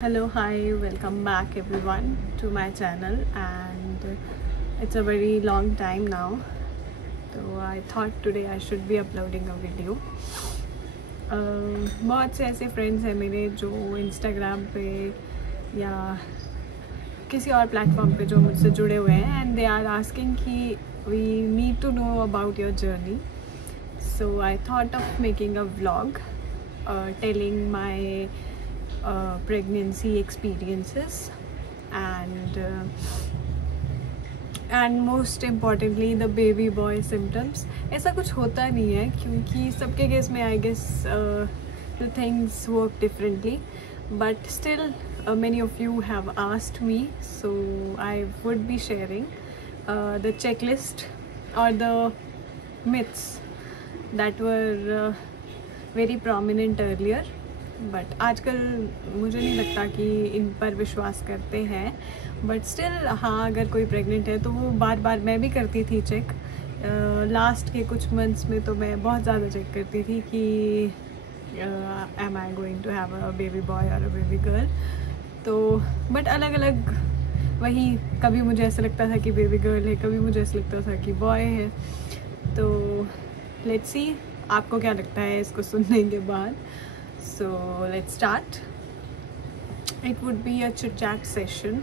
Hello, hi, welcome back everyone to my channel, and it's a very long time now, so I thought today I should be uploading a video. बहुत से ऐसे friends हैं मेरे जो Instagram पे या किसी और प्लेटफॉर्म पे जो मुझसे जुड़े हुए हैं, एंड दे आर आस्किंग कि we need to know about your journey. So I thought of making a vlog telling my pregnancy experiences and most importantly the baby boy symptoms. ऐसा कुछ होता नहीं है क्योंकि सबके केस में I guess the things work differently, but still many of you have asked me, so I would be sharing the checklist or the myths that were very prominent earlier, but आजकल मुझे नहीं लगता कि इन पर विश्वास करते हैं. बट स्टिल हाँ, अगर कोई प्रेग्नेंट है तो वो बार बार मैं भी करती थी चेक. लास्ट के कुछ मंथ्स में तो मैं बहुत ज़्यादा चेक करती थी कि am I going to have a baby boy और अ बेबी गर्ल. तो बट अलग अलग वही, कभी मुझे ऐसा लगता था कि बेबी गर्ल है, कभी मुझे ऐसा लगता था कि बॉय है. तो लेट्स सी आपको क्या लगता है इसको सुनने के बाद. So let's start. It would be a chit chat session,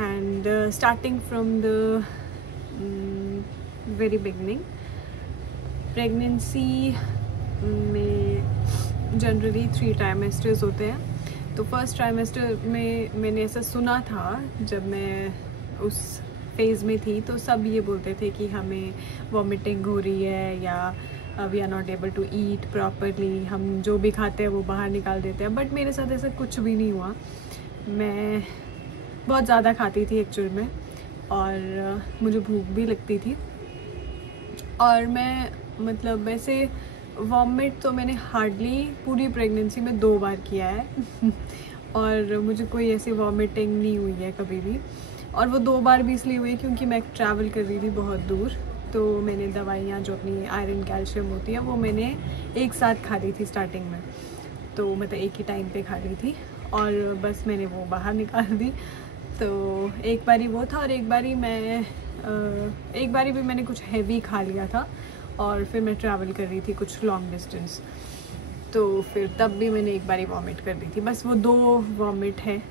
and starting from the very beginning. Pregnancy में generally 3 trimesters होते हैं. तो फर्स्ट ट्राइमेस्टर में मैंने ऐसा सुना था, जब मैं उस फेज़ में थी तो सब ये बोलते थे कि हमें वॉमिटिंग हो रही है या we are not able to eat properly, हम जो भी खाते हैं वो बाहर निकाल देते हैं. बट मेरे साथ ऐसा कुछ भी नहीं हुआ. मैं बहुत ज़्यादा खाती थी एक्चुअल में, और मुझे भूख भी लगती थी. और मैं मतलब वैसे वॉमिट तो मैंने हार्डली पूरी प्रेगनेंसी में 2 बार किया है और मुझे कोई ऐसी वॉमिटिंग नहीं हुई है कभी भी. और वो 2 बार भी इसलिए हुई क्योंकि मैं ट्रैवल कर रही थी बहुत दूर. तो मैंने दवाइयाँ जो अपनी आयरन कैल्शियम होती है वो मैंने एक साथ खा ली थी स्टार्टिंग में. तो मतलब एक ही टाइम पे खा ली थी और बस मैंने वो बाहर निकाल दी. तो एक बारी वो था, और एक बारी भी मैंने कुछ हैवी खा लिया था और फिर मैं ट्रैवल कर रही थी कुछ लॉन्ग डिस्टेंस. तो फिर तब भी मैंने एक बारी वॉमिट कर दी थी. बस वो 2 वॉमिट है.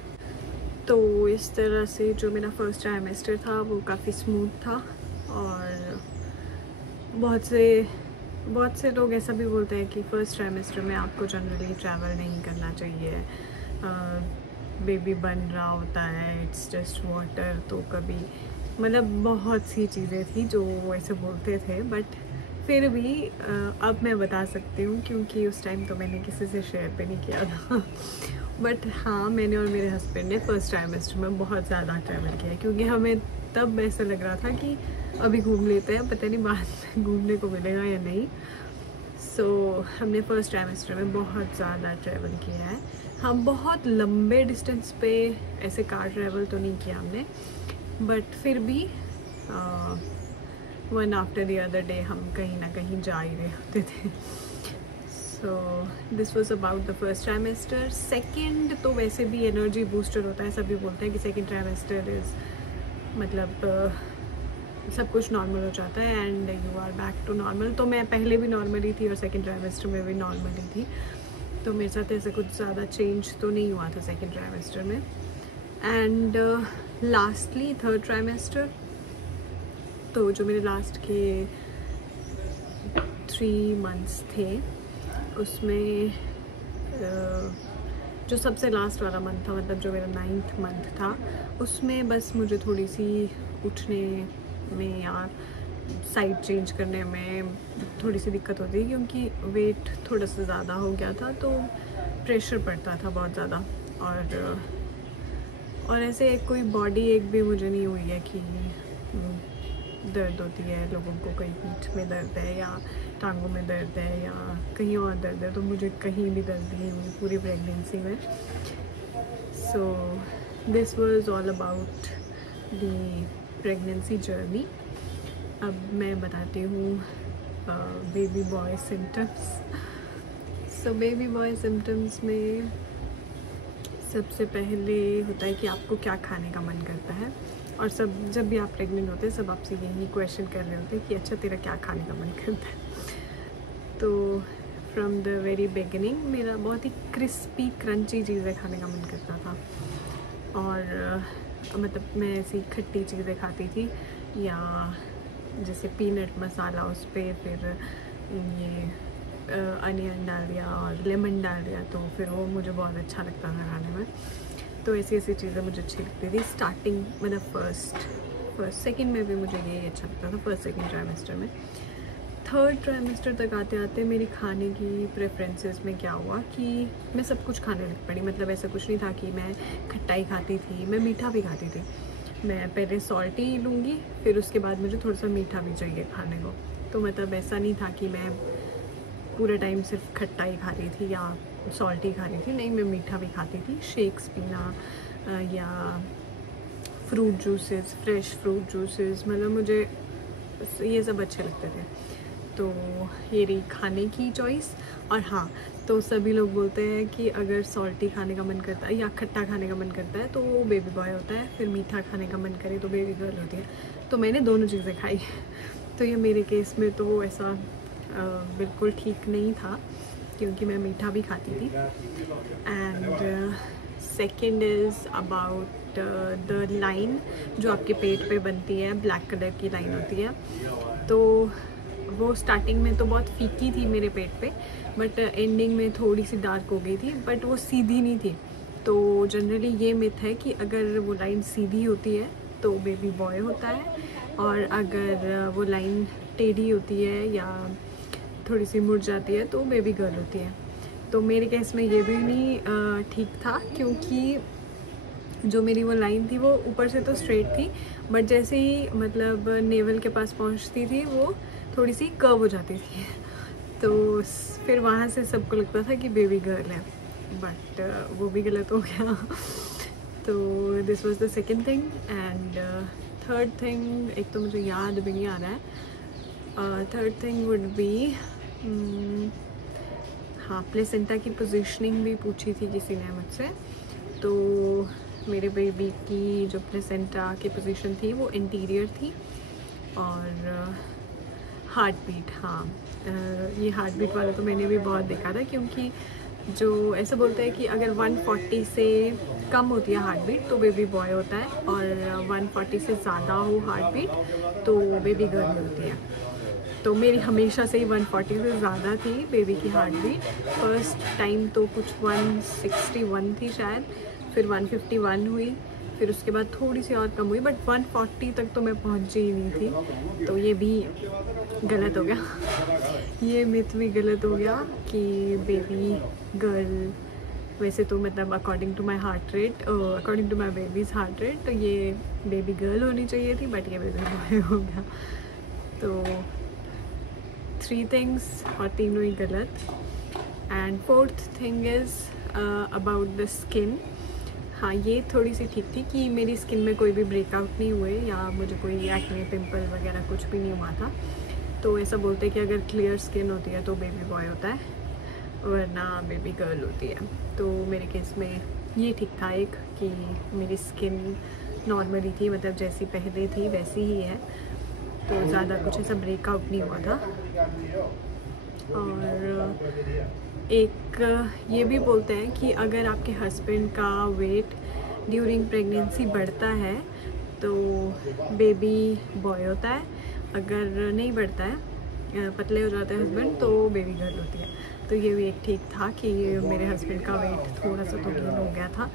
तो इस तरह से जो मेरा फर्स्ट ट्राइमेस्टर था वो काफ़ी स्मूथ था. और बहुत से लोग ऐसा भी बोलते हैं कि फ़र्स्ट ट्राइमेस्टर में आपको जनरली ट्रैवल नहीं करना चाहिए, बेबी बन रहा होता है, इट्स जस्ट वाटर. तो कभी मतलब बहुत सी चीज़ें थी जो ऐसे बोलते थे. बट फिर भी अब मैं बता सकती हूँ क्योंकि उस टाइम तो मैंने किसी से शेयर पे नहीं किया था. बट हाँ, मैंने और मेरे हस्बैंड ने फर्स्ट ट्राइमेस्टर में बहुत ज़्यादा ट्रैवल किया क्योंकि हमें तब ऐसा लग रहा था कि अभी घूम लेते हैं, पता नहीं बाद में घूमने को मिलेगा या नहीं. सो हमने फर्स्ट ट्राइमेस्टर में बहुत ज़्यादा ट्रैवल किया है. हम बहुत लंबे डिस्टेंस पे ऐसे कार ट्रैवल तो नहीं किया हमने, बट फिर भी one after the other day हम कहीं ना कहीं जा ही रहे होते थे. सो this was about the first trimester. Second तो वैसे भी एनर्जी बूस्टर होता है. सभी बोलते हैं कि सेकेंड ट्राइमेस्टर इज़ मतलब सब कुछ नॉर्मल हो जाता है and you are back to normal. तो मैं पहले भी नॉर्मली थी और सेकेंड ट्राइमेस्टर में भी नॉर्मली थी. तो मेरे साथ ऐसे कुछ ज़्यादा चेंज तो नहीं हुआ था सेकेंड ट्राइमेस्टर में. एंड लास्टली थर्ड ट्राइमेस्टर, तो जो मेरे लास्ट के 3 मंथ्स थे उसमें जो सबसे लास्ट वाला मंथ था, मतलब जो मेरा 9th मंथ था, उसमें बस मुझे थोड़ी सी उठने में या साइड चेंज करने में थोड़ी सी दिक्कत होती है क्योंकि वेट थोड़ा सा ज़्यादा हो गया था. तो प्रेशर पड़ता था बहुत ज़्यादा. और ऐसे कोई बॉडी एक भी मुझे नहीं हुई है कि दर्द होती है लोगों को, कहीं पीठ में दर्द है या टांगों में दर्द है या कहीं और दर्द है. तो मुझे कहीं भी दर्द नहीं हुई पूरी प्रेगनेंसी में. So this was all about the pregnancy journey. अब मैं बताती हूँ baby boy symptoms. So baby boy symptoms में सबसे पहले होता है कि आपको क्या खाने का मन करता है, और सब जब भी आप प्रेग्नेंट होते हैं सब आपसे यही क्वेश्चन कर रहे होते हैं कि अच्छा तेरा क्या खाने का मन करता है। तो फ्रॉम द वेरी बिगिनिंग मेरा बहुत ही क्रिस्पी क्रंची चीज़ें खाने का मन करता था, और मतलब मैं ऐसी खट्टी चीज़ें खाती थी, या जैसे पीनट मसाला उस पर फिर ये अनियन डाल दिया और लेमन डाल दिया, तो फिर वो मुझे बहुत अच्छा लगता था खाने में। तो ऐसी ऐसी चीज़ें मुझे अच्छी लगती थी स्टार्टिंग, मतलब फर्स्ट सेकंड में भी मुझे यही अच्छा लगता था, फर्स्ट सेकंड ट्राइमेस्टर में। थर्ड ट्राइमेस्टर तक आते आते मेरी खाने की प्रेफरेंसेस में क्या हुआ कि मैं सब कुछ खाने लग पड़ी। मतलब ऐसा कुछ नहीं था कि मैं खट्टाई खाती थी, मैं मीठा भी खाती थी। मैं पहले सॉल्टी लूँगी, फिर उसके बाद मुझे थोड़ा सा मीठा भी चाहिए खाने को। तो मतलब ऐसा नहीं था कि मैं पूरे टाइम सिर्फ खट्टाई खा रही थी या सॉल्टी खा रही थी, नहीं, मैं मीठा भी खाती थी। शेक्स पीना या fruit juices, fresh fruit juices, मतलब मुझे ये सब अच्छे लगते थे। तो ये रही खाने की चॉइस। और हाँ, तो सभी लोग बोलते हैं कि अगर सॉल्टी खाने का मन करता है या खट्टा खाने का मन करता है तो वो बेबी बॉय होता है, फिर मीठा खाने का मन करे तो बेबी गर्ल होती है। तो मैंने दोनों चीज़ें खाई। तो ये मेरे केस में तो ऐसा बिल्कुल ठीक नहीं था, क्योंकि मैं मीठा भी खाती थी। And second is about the line जो आपके पेट पे बनती है, ब्लैक कलर की लाइन होती है। तो वो स्टार्टिंग में तो बहुत फीकी थी मेरे पेट पे, बट एंडिंग में थोड़ी सी डार्क हो गई थी, बट वो सीधी नहीं थी। तो जनरली ये मिथ है कि अगर वो लाइन सीधी होती है तो बेबी बॉय होता है, और अगर वो लाइन टेढ़ी होती है या थोड़ी सी मुड़ जाती है तो बेबी गर्ल होती है। तो मेरे केस में ये भी नहीं ठीक था, क्योंकि जो मेरी वो लाइन थी वो ऊपर से तो स्ट्रेट थी, बट जैसे ही मतलब नेवल के पास पहुंचती थी वो थोड़ी सी कर्व हो जाती थी। तो फिर वहाँ से सबको लगता था कि बेबी गर्ल है, बट वो भी गलत हो गया। तो this was the second thing. And third thing, एक तो मुझे याद भी नहीं आ रहा है। थर्ड थिंग वुड बी, हाँ, प्लेसेंटा की पोजीशनिंग भी पूछी थी किसी ने मुझसे। तो मेरे बेबी की जो प्लेसेंटा की पोजीशन थी वो इंटीरियर थी, और हार्ट बीट, हाँ, ये हार्ट बीट वाला तो मैंने भी बहुत देखा था, क्योंकि जो ऐसा बोलते हैं कि अगर 140 से कम होती है हार्ट बीट तो बेबी बॉय होता है, और 140 से ज़्यादा हो हार्ट बीट तो बेबी गर्ल होती है। तो मेरी हमेशा से ही 140 से ज़्यादा थी बेबी की हार्ट बीट। फर्स्ट टाइम तो कुछ 161 थी शायद, फिर 151 हुई, फिर उसके बाद थोड़ी सी और कम हुई, बट 140 तक तो मैं पहुंची ही नहीं थी। तो ये भी गलत हो गया। ये मिथ भी गलत हो गया कि बेबी गर्ल, वैसे तो मतलब according to my heart rate, according to my baby's heart rate, तो ये बेबी गर्ल होनी चाहिए थी, बट ये बेबी बॉय हो गया। तो 3 थिंग्स और तीनों ही गलत। And fourth thing is about the skin. हाँ, ये थोड़ी सी ठीक थी कि मेरी स्किन में कोई भी ब्रेकआउट नहीं हुए या मुझे कोई एक्ने, पिंपल वगैरह कुछ भी नहीं हुआ था। तो ऐसा बोलते हैं कि अगर क्लियर स्किन होती है तो बेबी बॉय होता है, वरना बेबी गर्ल होती है। तो मेरे केस में ये ठीक था एक, कि मेरी स्किन नॉर्मली थी, मतलब जैसी पहले थी वैसी ही है, तो ज़्यादा कुछ ऐसा ब्रेकआउट नहीं हुआ था। और एक ये भी बोलते हैं कि अगर आपके हस्बैंड का वेट ड्यूरिंग प्रेगनेंसी बढ़ता है तो बेबी बॉय होता है, अगर नहीं बढ़ता है, पतले हो जाते हैं हस्बैंड, तो बेबी गर्ल होती है। तो ये भी एक ठीक था कि मेरे हस्बैंड का वेट थोड़ा सा तो गेन हो गया था।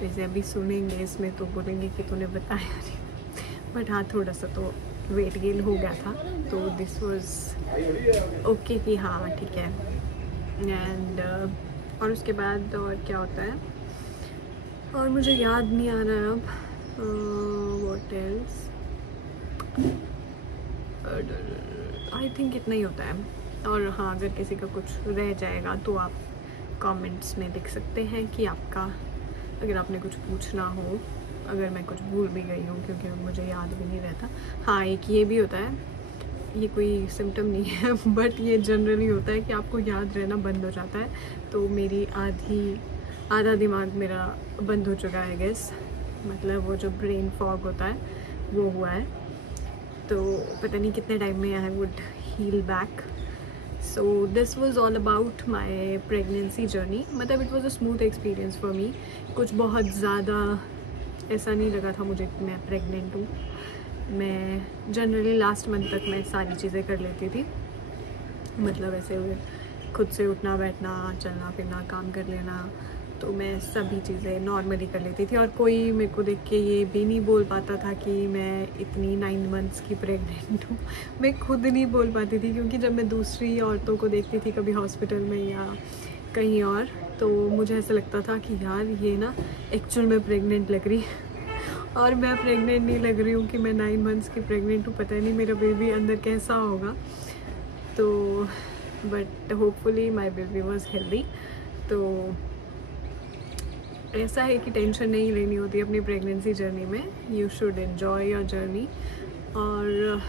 वैसे अभी सुनेंगे इसमें तो बोलेंगे कि तूने बताया नहीं, बट हाँ, थोड़ा सा तो वेट गेन हो गया था। तो दिस वाज ओके कि हाँ ठीक है। एंड और उसके बाद और क्या होता है, और मुझे याद नहीं आ रहा अब। व्हाट एल्स, आई थिंक इतना ही होता है। और हाँ, अगर किसी का कुछ रह जाएगा तो आप कमेंट्स में लिख सकते हैं कि आपका, अगर आपने कुछ पूछना हो, अगर मैं कुछ भूल भी गई हूँ, क्योंकि मुझे याद भी नहीं रहता। हाँ, एक ये भी होता है, ये कोई सिम्टम नहीं है बट ये जनरली होता है कि आपको याद रहना बंद हो जाता है। तो मेरी आधी आधा दिमाग मेरा बंद हो चुका है गेस, मतलब वो जो ब्रेन फॉग होता है वो हुआ है। तो पता नहीं कितने टाइम में I would heal back. So this was all about my pregnancy journey. मतलब it was a smooth experience for me. कुछ बहुत ज़्यादा ऐसा नहीं लगा था मुझे कि मैं प्रेग्नेंट हूँ। मैं जनरली लास्ट मंथ तक मैं सारी चीज़ें कर लेती थी, मतलब ऐसे खुद से उठना बैठना, चलना फिरना, काम कर लेना, तो मैं सभी चीज़ें नॉर्मली कर लेती थी। और कोई मेरे को देख के ये भी नहीं बोल पाता था कि मैं इतनी 9 मंथ्स की प्रेग्नेंट हूँ। मैं खुद नहीं बोल पाती थी, क्योंकि जब मैं दूसरी औरतों को देखती थी कभी हॉस्पिटल में या कहीं और, तो मुझे ऐसा लगता था कि यार ये ना एक्चुअल में प्रेग्नेंट लग रही और मैं प्रेग्नेंट नहीं लग रही हूँ कि मैं 9 मंथ्स की प्रेग्नेंट हूँ। पता नहीं मेरा बेबी अंदर कैसा होगा। तो but hopefully my baby was healthy. तो ऐसा है कि टेंशन नहीं लेनी होती अपनी प्रेगनेंसी जर्नी में। You should enjoy your journey, और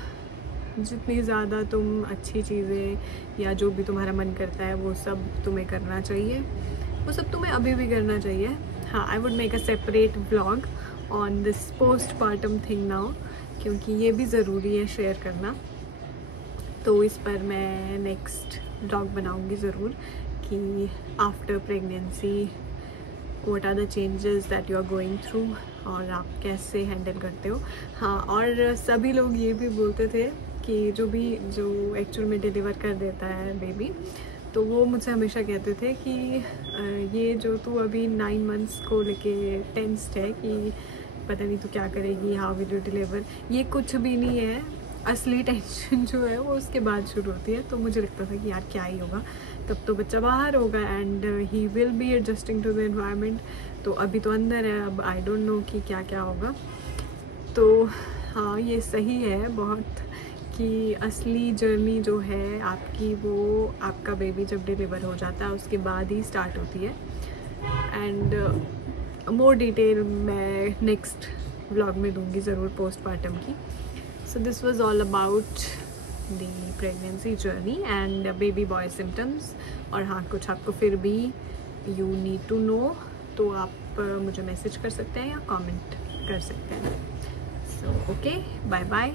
जितनी ज़्यादा तुम अच्छी चीज़ें या जो भी तुम्हारा मन करता है वो सब तुम्हें करना चाहिए, वो सब तुम्हें अभी भी करना चाहिए। हाँ, I would make a separate vlog on this postpartum thing now, क्योंकि ये भी ज़रूरी है शेयर करना। तो इस पर मैं नेक्स्ट व्लॉग बनाऊँगी ज़रूर कि after pregnancy what are the changes that you are going through, और आप कैसे हैंडल करते हो। हाँ, और सभी लोग ये भी बोलते थे कि जो एक्चुअल में डिलीवर कर देता है बेबी, तो वो मुझसे हमेशा कहते थे कि ये जो तू अभी 9 मंथ्स को लेके टेंस्ड है कि पता नहीं तू क्या करेगी, हाउ विल यू डिलीवर, ये कुछ भी नहीं है। असली टेंशन जो है वो उसके बाद शुरू होती है। तो मुझे लगता था कि यार क्या ही होगा, तब तो बच्चा बाहर होगा and he will be adjusting to the environment. तो अभी तो अंदर है, अब आई डोंट नो कि क्या क्या होगा। तो हाँ, ये सही है बहुत कि असली जर्नी जो है आपकी, वो आपका बेबी जब डिलीवर हो जाता है उसके बाद ही स्टार्ट होती है। एंड मोर डिटेल मैं नेक्स्ट व्लॉग में दूंगी ज़रूर पोस्टपार्टम की। So this was all about the pregnancy journey and baby boy symptoms। और हाँ, कुछ आपको फिर भी you need to know तो आप मुझे मैसेज कर सकते हैं या कमेंट कर सकते हैं। So okay, bye bye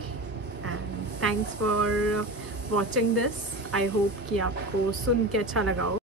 and thanks for watching this। I hope कि आपको सुन के अच्छा लगा हो।